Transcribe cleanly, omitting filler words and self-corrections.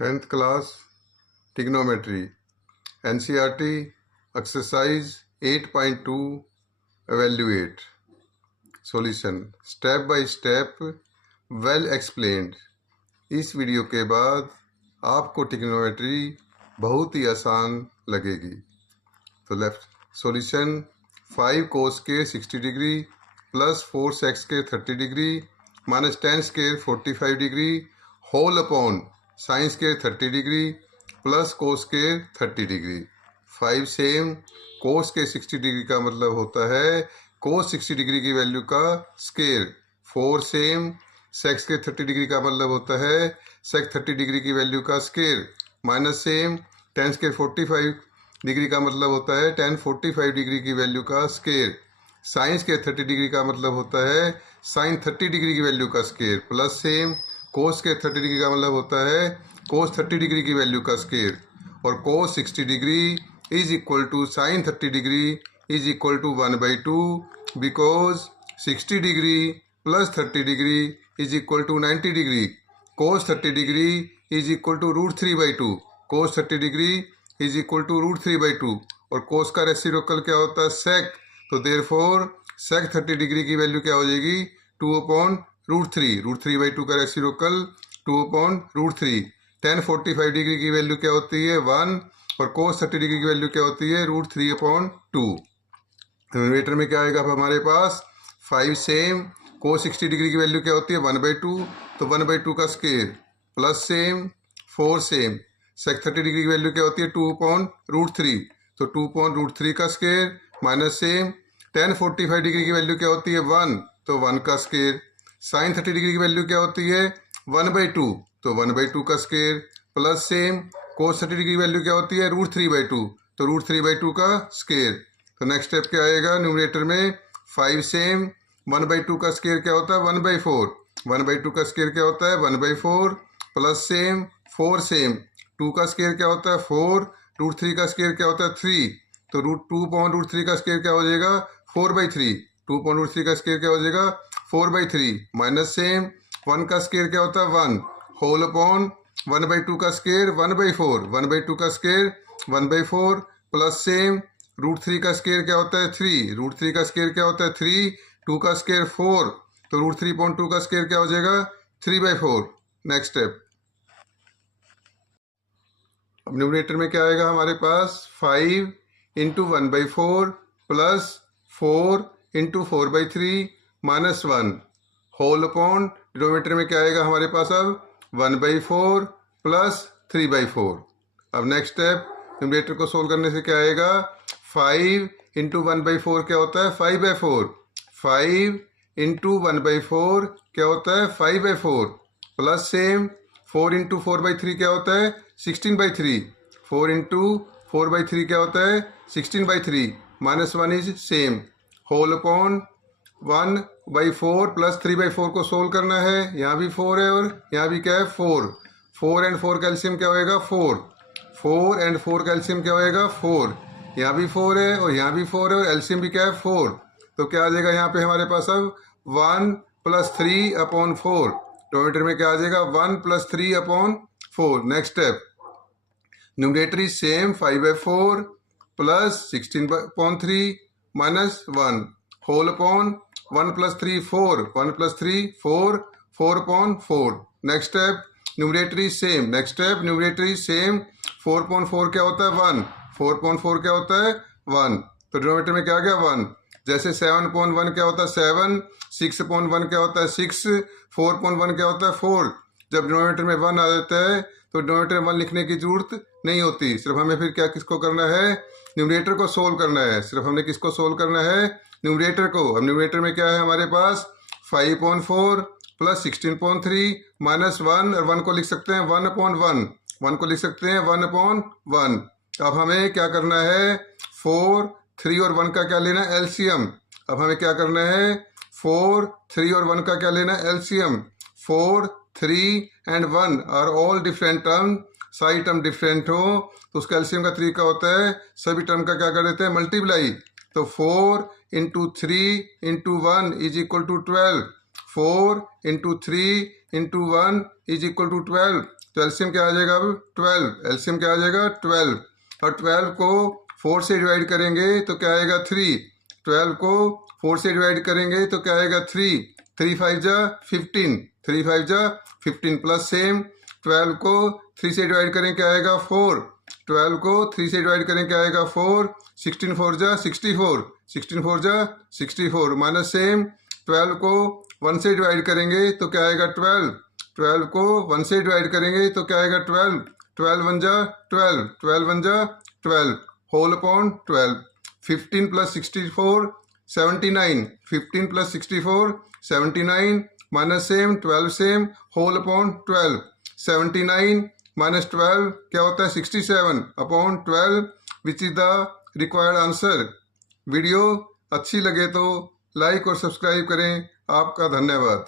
10th class trigonometry NCERT exercise 8.2 evaluate solution step by step well explained। इस video के बाद आपको trigonometry बहुत ही आसान लगेगी। तो लेफ्ट सॉल्यूशन 5 cos के 60 डिग्री प्लस 4 sec के 30 डिग्री माइनस 10 के 45 डिग्री होल अपॉन साइन के 30 डिग्री प्लस कोस के 30 डिग्री। 5 सेम कोस के 60 डिग्री का मतलब होता है कोस 60 डिग्री की वैल्यू का स्केयर। 4 सेम सेक्स के 30 डिग्री का मतलब होता है सेक 30 डिग्री की वैल्यू का square. Minus same tan square 45 degree का मतलब होता है टेन 45 डिग्री की वैल्यू का स्केयर। साइंस के 30 डिग्री का मतलब होता है साइन 30 डिग्री की वैल्यू का स्केयर। प्लस सेम कोस के 30 डिग्री का मतलब होता है कोस 30 डिग्री की वैल्यू का स्केयर। और cos 60 degree is equal to sine 30 degree is equal to 1/2 because 60 degree plus 30 degree is equal to 90 degree. Cos 30 degree is equal to √3/2। Cos 30 degree is equal to √3/2 और कोस का reciprocal क्या होता है सेक। तो therefore सेक 30 degree की value क्या हो जाएगी 2/√3। √3/2 का रेसिप्रोकल 2/√3। टेन 45 डिग्री की वैल्यू क्या होती है 1 और कोस 30 डिग्री की वैल्यू क्या होती है √3/2। न्यूमरेटर में क्या आएगा अब हमारे पास 5 सेम कोस 60 डिग्री की वैल्यू क्या होती है 1/2 तो 1/2 का स्केयर प्लस सेम 4 सेम सेक 30 डिग्री की वैल्यू क्या होती है 2/√3 तो 2/√3 का square minus same ten 45 degree की वैल्यू क्या होती है 1 तो 1 का स्केयर। साइन 30 डिग्री की वैल्यू क्या होती है 1/2 तो 1/2 का स्केयर प्लस सेम कोस 30 डिग्री की वैल्यू क्या होती है √3/2 तो √3/2 का स्केयर। तो नेक्स्ट स्टेप क्या आएगा न्यूमरेटर में 5 सेम 1/2 का स्केयर क्या होता है 1/4। 1/2 का स्केयर क्या होता है 1/4 प्लस सेम 4 सेम 2 का स्केयर क्या होता है 4 √3 का स्केयर क्या होता है 3 तो √2/√3 का स्केयर क्या हो जाएगा 4/3। 2/√3 का स्केयर क्या हो जाएगा 4/3 माइनस सेम 1 का स्केयर क्या होता है 1 होल अपॉन 1/2 का स्केयर 1/4। 1/2 का स्केयर 1/4 प्लस सेम √3 का स्केयर क्या होता है 3। √3 का स्केयर क्या होता है 3 2 का स्केयर 4 तो √3/2 का स्केयर क्या हो जाएगा 3/4। नेक्स्ट स्टेप अब न्यूमरेटर में क्या आएगा हमारे पास 5 into 1/4 plus 4 into 4/3 minus 1 whole upon denominator में क्या आएगा हमारे पास अब 1/4 प्लस 3/4। अब नेक्स्ट स्टेप न्यूमरेटर को सोल्व करने से क्या आएगा 5 इंटू 1/4 क्या होता है 5/4। 5 इंटू 1/4 क्या होता है 5/4 प्लस सेम 4 इंटू 4/3 क्या होता है 16/3। 4 इंटू 4/3 क्या होता है 16/3 minus 1 is same whole upon 1/4 plus 3/4 को सोल्व करना है। यहाँ भी 4 है और यहाँ भी क्या है 4। 4 एंड 4 का एलसीएम क्या होएगा 4। 4 एंड 4 का एलसीएम क्या होएगा 4। यहाँ भी 4 है और यहाँ भी 4 है और एलसीएम भी क्या है 4। तो क्या आ जाएगा यहाँ पे हमारे पास अब 1 + 3/4। डिनोमिनेटर में क्या आ जाएगा 1 + 3/4। Next step numerator is same 5/4 plus 16/3 minus 1 whole upon 1 + 3 4 1 + 3 4 4/4। Next step numerator is same. Next step numerator is same 4/4 क्या होता है 1 4/4 क्या होता है 1 तो डिनोमिनेटर में क्या आ गया 1। जैसे 7/1 क्या होता है 7 6/1 क्या होता है 6 4/1 क्या होता है 4। जब डिनोमिनेटर में 1 आ जाता है तो डिनोमिनेटर में 1 लिखने की जरूरत नहीं होती। सिर्फ हमें फिर क्या किसको करना है न्यूमरेटर को सोल्व करना है। सिर्फ हमने किसको सोल्व करना है न्यूमरेटर को। अब न्यूमरेटर में क्या है हमारे पास 5/4 प्लस 16/3 माइनस 1 और 1 को लिख सकते हैं 1/1 1 को लिख सकते हैं 1/1। अब हमें क्या करना है 4 3 और 1 का क्या लेना है एलसीएम। अब हमें क्या करना है 4 3 और 1 का क्या लेना है LCM. 4 3 and 1 are all different term. सारी टर्म डिफरेंट हो तो उसका एलसीएम का तरीका होता है सभी टर्म का क्या कर देते हैं मल्टीप्लाई। तो 4 into 3 into 1 is equal to 12। 4 into 3 into 1 is equal to 12। तो एलसीएम क्या आ जाएगा अब 12, एलसीएम क्या आ जाएगा 12, और 12 को 4 से डिवाइड करेंगे तो क्या आएगा 3, 12 को 4 से डिवाइड करेंगे तो क्या आएगा 3, 3 5 जा 15, 3 5 जा 15 प्लस सेम 12 को 3 से डिवाइड करें क्या आएगा 4, 12 को 3 से डिवाइड करें क्या आएगा 4, 16 4 जा 64, 16 4 जा 64 माइनस सेम 12 को 1 से डिवाइड करेंगे तो क्या आएगा 12, 12 को 1 से डिवाइड करेंगे तो क्या आएगा 12, 12 1 जा 12, 12 1 जा 12 whole upon 12, 15 plus 64 79, 15 plus 64 79 minus same 12 same whole upon 12, 79 minus 12 क्या होता है 67 upon 12 which is the required answer. Video अच्छी लगे तो लाइक और सब्सक्राइब करें। आपका धन्यवाद।